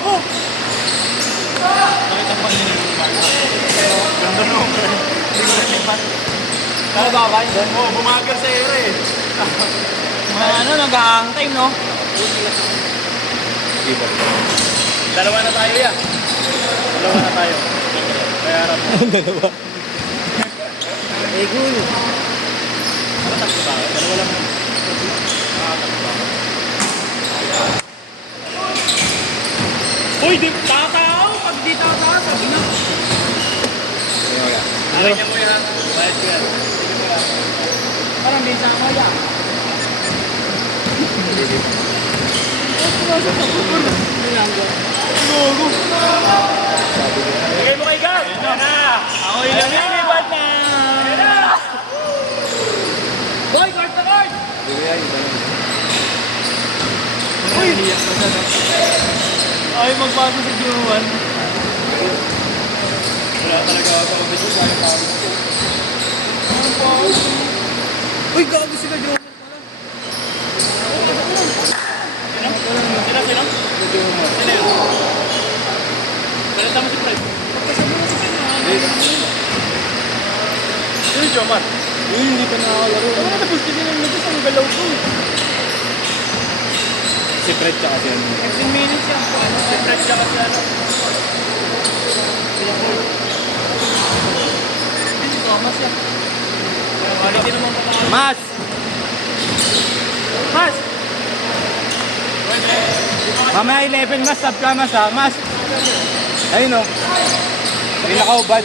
Gago! Nakita pa niya yung ganda nung Nakababay? Oo, bumagal sa ere eh. Ano, nag-hang time, no? Diba? Dalawa na tayo yan. Dalawa na tayo. Bayaran mo. Dalawa. Egul. Tatlo ba? Dalawa lang. Tatlo ba? Uy, di tatao! Pag di tatao, sabi na. Alay niya mo yan. Bayad ko yan. Parang din sa kaya. Bigay mo kay Gab! Yan na! Ako ilang lilipat na! Yan na! Boy, guard na guard! Uy! Ay, magbago si Juan. Wala talaga ako kabit sa akin. Ano po? Uy, gago sila Joker pala. Sino? Sino yun? Balita mo si Fred. Pagkasama mo sa kanya. Sino yung Jomar? Uy, hindi pa nakakalaro. Ano na tapos din ang nabos ang galaw ko. Si Fred tsaka si ano. 15 minutes yan po. Si Fred tsaka si ano. Si Thomas yan. Quality naman pa mga. Mas! Mas! Mamaya 11 mas, sub ka mas ha. Mas! Ayun o. Pinakaubad.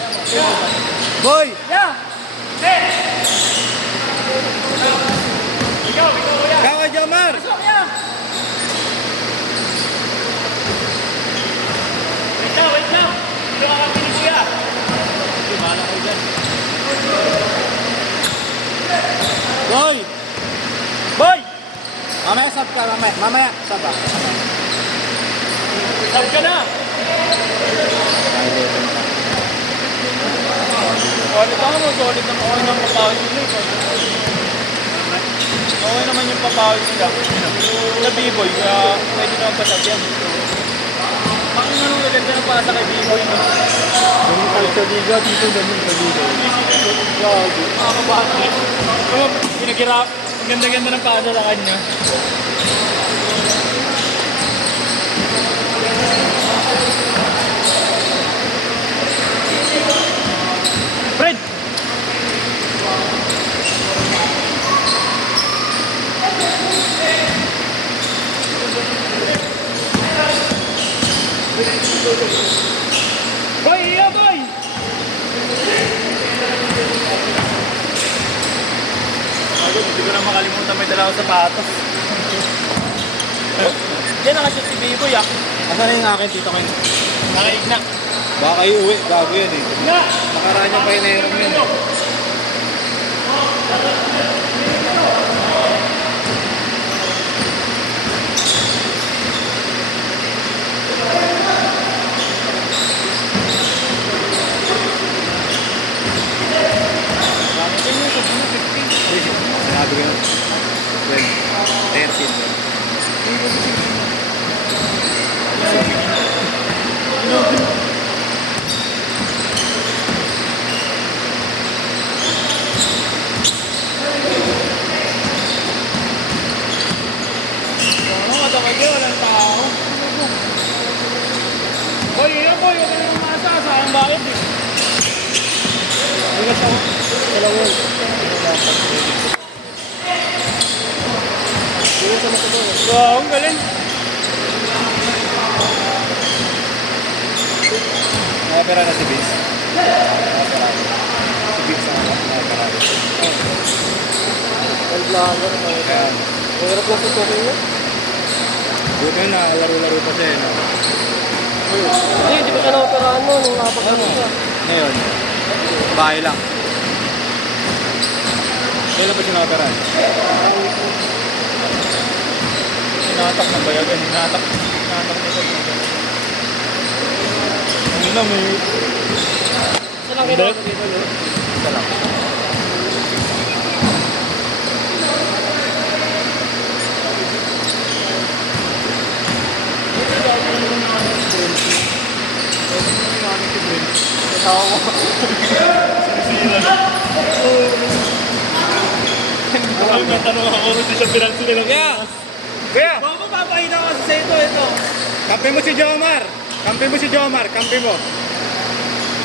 Boy! Yeah! Ikaw kuya! Ikaw ka Jomar! Pasok yan! Wait lang! Sino ka kami ni kuya? Lumala ko dyan. Boy! Boy! Mamaya sub ka, mamaya. Mamaya sub ha. Sab ka na! Solid ako, solid naman. Okay naman papawid nila eh. Okay naman yung papawid nila. Sa B-boy, pwede naman pasab yan. Bakit nga nung gaganda ng pasa kay B-boy mo? Ganun tayo sa liga, dito ganun sa liga. Gago. Makakabata. Pinaghirap. Ang ganda-ganda ng pasa sa kanya. Fred! Boy, iya boy! Ako, hindi ko na makalimutan may dala ako sapatos. Yan nakashoot si Biboy ah. Asan na yung akin, tito ko yun? Nakaignak. Baka kayo uwi, gago yan eh. Na! Nakaraan niya pa yun na yun. Sinabi ko yun. 13. Ano ka dapat yun? Walang tao. Boy, iya boy. Huwag ka na umasa. Sayang bakit eh. Bigas ako. Dalawa. Bigas ako sa doon. Wow, ang galing. Nakapera na si Vince. Nakapera. Si Vince nakapera. Vlogger mo. Kaya, Mahirap lang sa token niya. buti na nakalaro-laro pa siya. No? Hindi ko siya na-operahan mo nung napag-ano siya. Ngayon, bahay lang. Kailan pa siya nakapera? Hinatak ng bayagan. Hinatak nito. Ano na may... Saan lang kailangan dito, no? Isa lang. Ay, may tanong ako, hindi siya pinansin nilang Kuya, Baka papakita ko kasi sa ito. kampi mo si Jomar. Kampi mo si Jomar, kampi mo.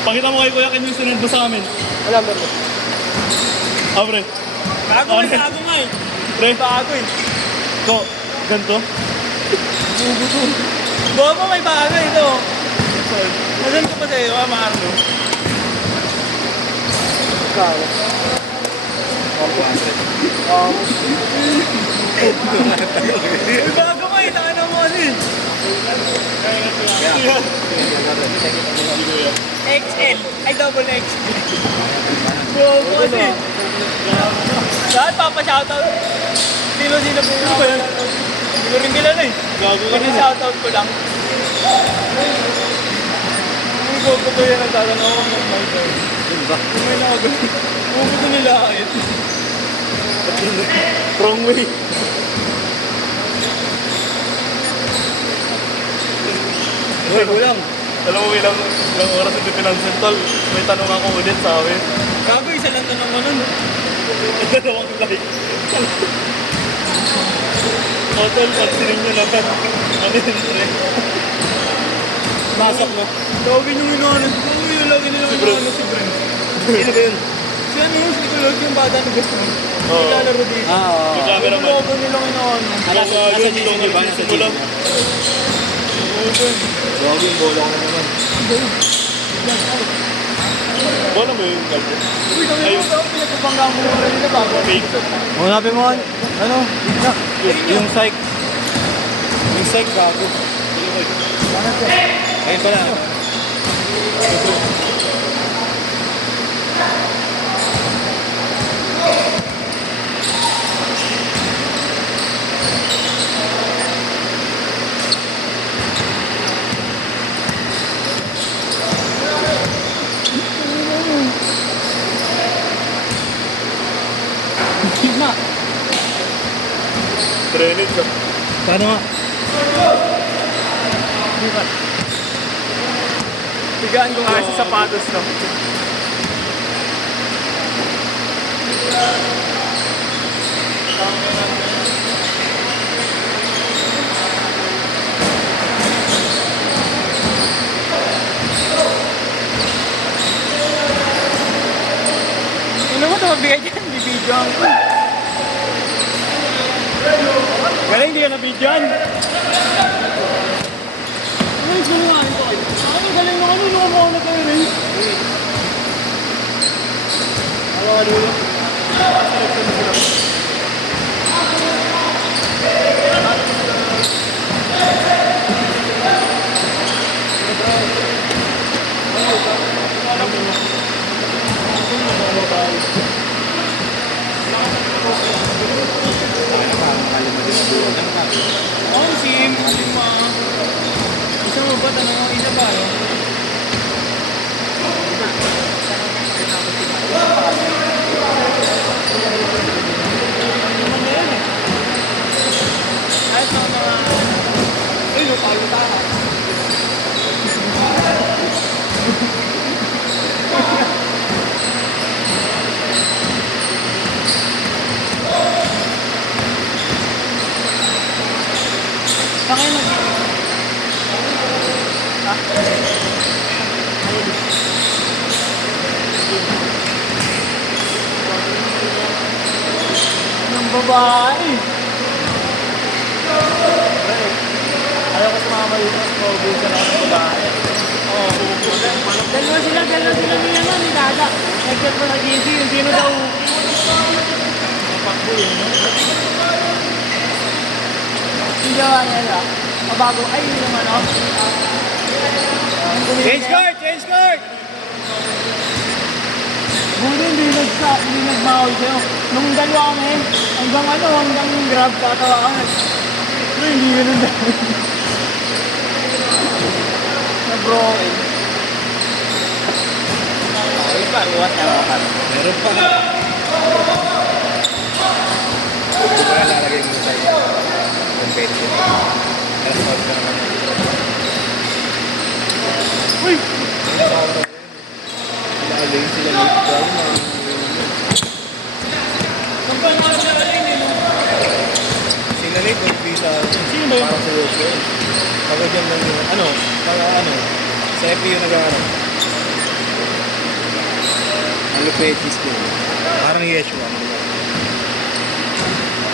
Pakita mo kay Kuya Ken yung sunod mo sa amin. Wala, meron. Abre. Bago nga eh. Pre. Bago eh. Ito, ganito. Bobo, may bago ito. Nasaan ko pa sa'yo, Marlo? Kala. May bago nga eh, taka na mo ano eh. XL, ay double XL. Bobo kasi. Lahat papa-shoutout. Sino-sino po ba yan? Hindi ko rin kilala eh. Gago ka rin. Shoutout ko lang. Ang gogo ko yan ang tatanong ko ng my God. May nakagano. Gogo ko nila kahit. Wrong way. Uy, kulang. Alam mo, ilang oras hindi pinansin, tol. May tanong ako ulit sa amin. Gago, isa lang tanong mo nun. Dalawang like. O, tol, pansinin nyo naman. Ano yun, pre? Masok mo. Login yung inaano. Yung login nila yung inaano si Brent. Sino ba yun? Si ano yung psikolog yung bata na gusto mo. Oo. Naglalaro dito. Oo. Yung camera Yung man. logo nilang inaano. Nasa GC nyo ba? Nasa GC nyo? Huwag yung bola ko na naman. Bola mo yung galbo? Uy, kami mo ba? Pinagpapangga mo na rin nila bago. Fake. Hanapin mo, ano? Yung psych. Yung psych bago. Ayun pala. Drainage ka. Paano nga? Tigaan ko nga sa sapatos no. Ano mo ito mabigay dyan? Bibidyo ang ko. Galing, hindi ka nabidyan. Ay, gulungan ko. Ay, galing na ano, nung ako na kayo rin. Oh, sim, lima. Isa mo ba? Tanong mo, isa ba? Kahit na mga... Ay, lupa-lupa. Bakit nag... Ng babae. Ayaw ko sumama dito. Mabubusan ako ng babae. Oo, bubusan. Dalawa sila ni ano, ni Dada. Nag-chat mo sa GC, yung sino daw. Mapakbo yun, no? Yung gawa nila. Mabago. Ay, yun yung ano. Change court! Change court! Buti hindi nagmahol sa'yo. Nung dalawa kami, hanggang grab katawa kami. Pero hindi ganun dahil. Na-broken. Ay pa, iwas na ako. Meron pa. Ito pa lalagay mo sa iyo. Yung pencil. Tapos out ka naman. Uy! Laling sila nagkakaroon mga... Kampal na ako na rin eh. Sila rin, mag-visa Sino ba yun? para sa Yosho. Pagod yan lang yun. Sa FPU nag-ano. Ang lupetis din. Parang Yeshua.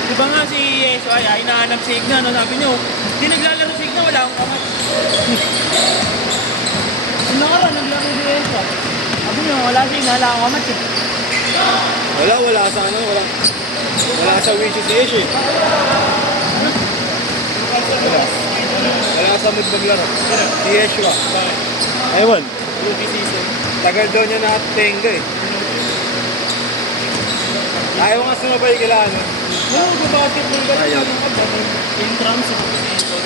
Di ba nga si Yeshua ay hinahanap si Igna, no? Sabi niyo, hindi naglalaro si Igna, wala akong kamat. Ano ka ba, naglaro si Yeshua? Sabi niyo, wala si Igna, wala akong kamat eh. Wala sa ano, wala sa wishes si Yeshua eh. Wala sa mood maglaro. Si Yeshua. Ewan. Rookie season. Tagal daw niya na tenga eh. Ayaw nga sumabay kila ano. Oo, basketball ka Ayaw. In terms of season.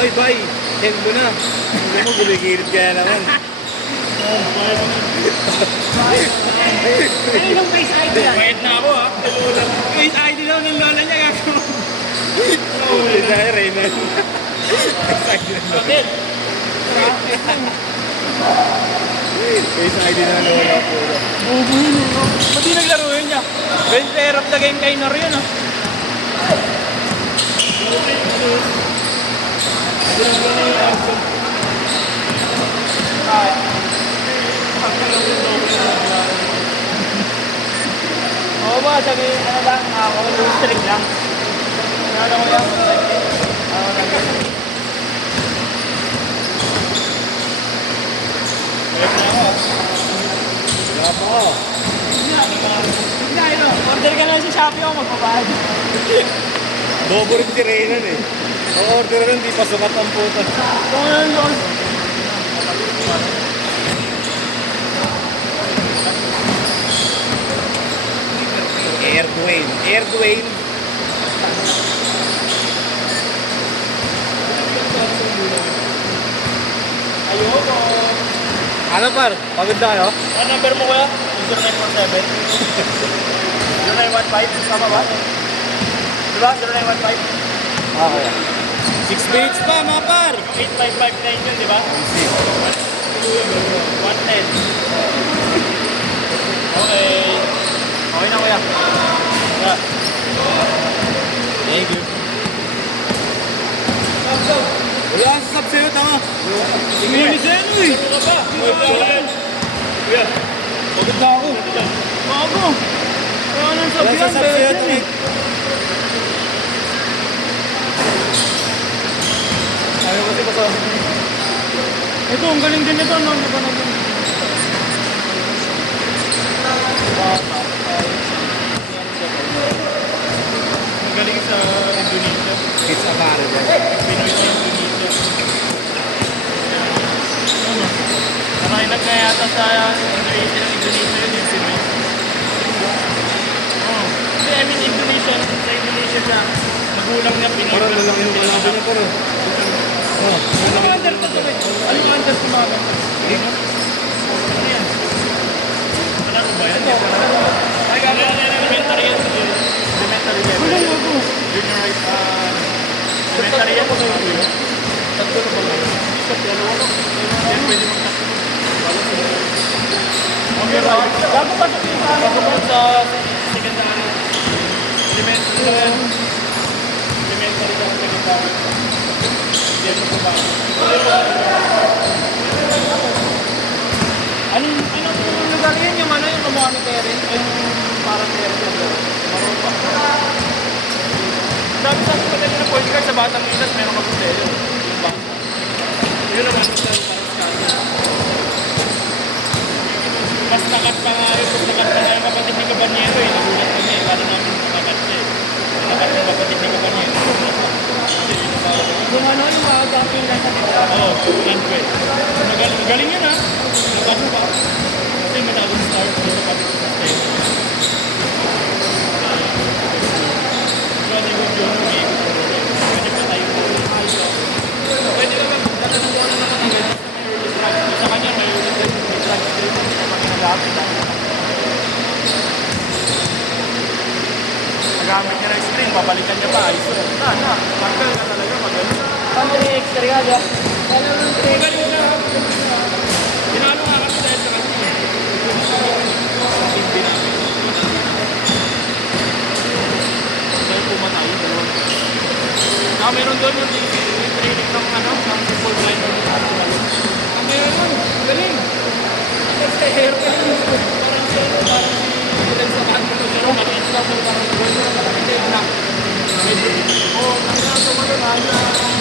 Oy, bye. End mo na. Hindi mo, gumigilit ka na naman. Ano yung face ID yan? Wait na ako ha. Face ID daw ng lola niya. Hindi dahil, Raymond. Hotel. Face ID na lola po. Bubuhin mo. Ba't di naglaro yun niya? Best player of the game kay Nor yun ah. Oo ba, sabi, ano lang, ako yung streak lang. Ano ko yan? Ako lang yan. Wala pa ako. Hindi, ano, order ka na sa Shopee ako, magpapahal. Bobo rin si Reynan eh. O-order rin, di pa sukat ang puta. Kung ano yun, Air Dwayne. ayoko. Ano par? Pagod na kayo? Ano number mo kuya? 0947. 0915, tama ba? Diba? 0915? Okay. 6 minutes pa, mga par! 8559 yun, di ba? 110. Okay. Okay na kuya. Yeah. Thank you. Wala ka sa subsayot ako. Hindi sa ano eh. Ano ba? Kuya. Pagod na ako. Bago. Kaya nang Wala sabihan, sa subsayot beses ako. eh. Ayaw kasi pa sa... Ito, ang galing din ito, no? Di ba naman? Ang galing sa Indonesia. Kids Amaro dyan. Pinoy sa Indonesia. Ano? Nakainag na yata sa Indonesia ng Indonesia yun yung Pinoy. Oh. I mean, Indonesia, sa Indonesia siya. Magulang niya Pinoy. Parang malaki yung kalaban niya parang. Oh. Ano under to tuloy? Ano yung under to mga ganito? Ano yan? Ano ba yan? Ay, gano'n yan. Elementary yan. Elementary level. Wala mo po. Junior high. Elementary yan. Tatlo na ba lang? Yan, pwede magtatlo. Okay ba? Gago pa sa secondary. Elementary. Elementary ka secondary. Yan po ba? Ano po yung lugar yan? Yung ano yung kamukha ni Karen? Yung parang Karen na doon. Maroon pa. Sabi sa akin pala na point guard sa Batang Ilas, meron mag-selo. Yung bang. Yun naman yung parang skala. Mas nakat pa nga yun. Mas nakat pa nga yung kapatid ni Cabanyero eh. Nagulat kami eh. Para namin nakat siya eh. Nakat yung kapatid ni Cabanyero. Yung ano, yung mga jumping nasa dito. Oo, Endway. Magaling yun ha. Nagano ba? Kasi may nakagong star. Dito pa dito sa stage. Pwede ko yun. Pwede pa tayo. Pwede ka magdala ng bola na kapatid. Sa kanya may ulit din. May drag din. Kapag nagamit lang. Nagamit niya ng screen. Babalikan niya pa. Ayos. Na. Tanggal ka talaga. Magaling. Paano yung extra ka, doon yung training ng ano, ng full liner. Ang meron, galing. Kasi haircut yun. Parang si ano, parang si Red sa kanto ko. Pero makita ko parang gano'n na malaki na. Oo, ang nasa mga